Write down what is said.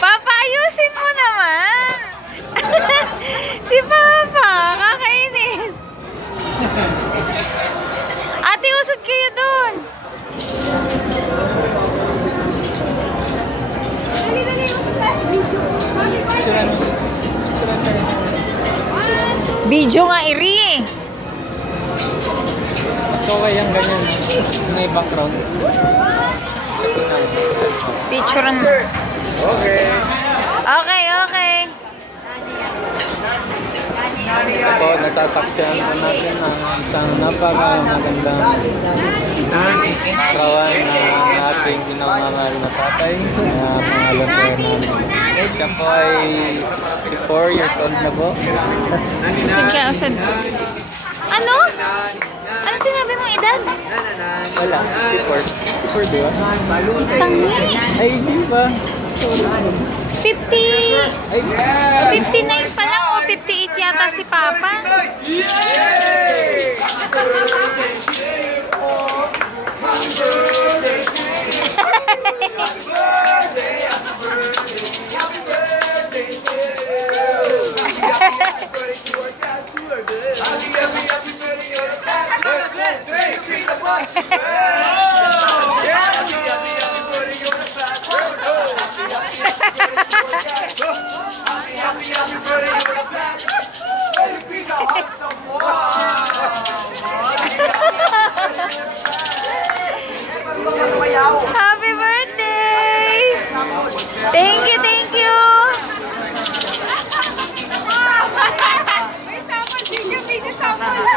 Papa, ayusin mo naman. Si Papa, kakainin. Ate, usod kayo doon. Video nga, iri eh. Mas okay yung ganyan. May background. Picture na. Okay. Okay, okay. Ito, nasasaksyan na natin ang isang napaka-magandang kawan ng ating ginamamahal na tatay na pangalan po namin. Siya po ay 64 years old na po. Usod ka, usod. Ano? Ano sinabi mong edad? Wala, 64. 64 di ba? Tangi. Ay, di ba? 59 pa lang o 58 yata si Papa. Happy birthday! Thank you, thank you! May sample, video sample.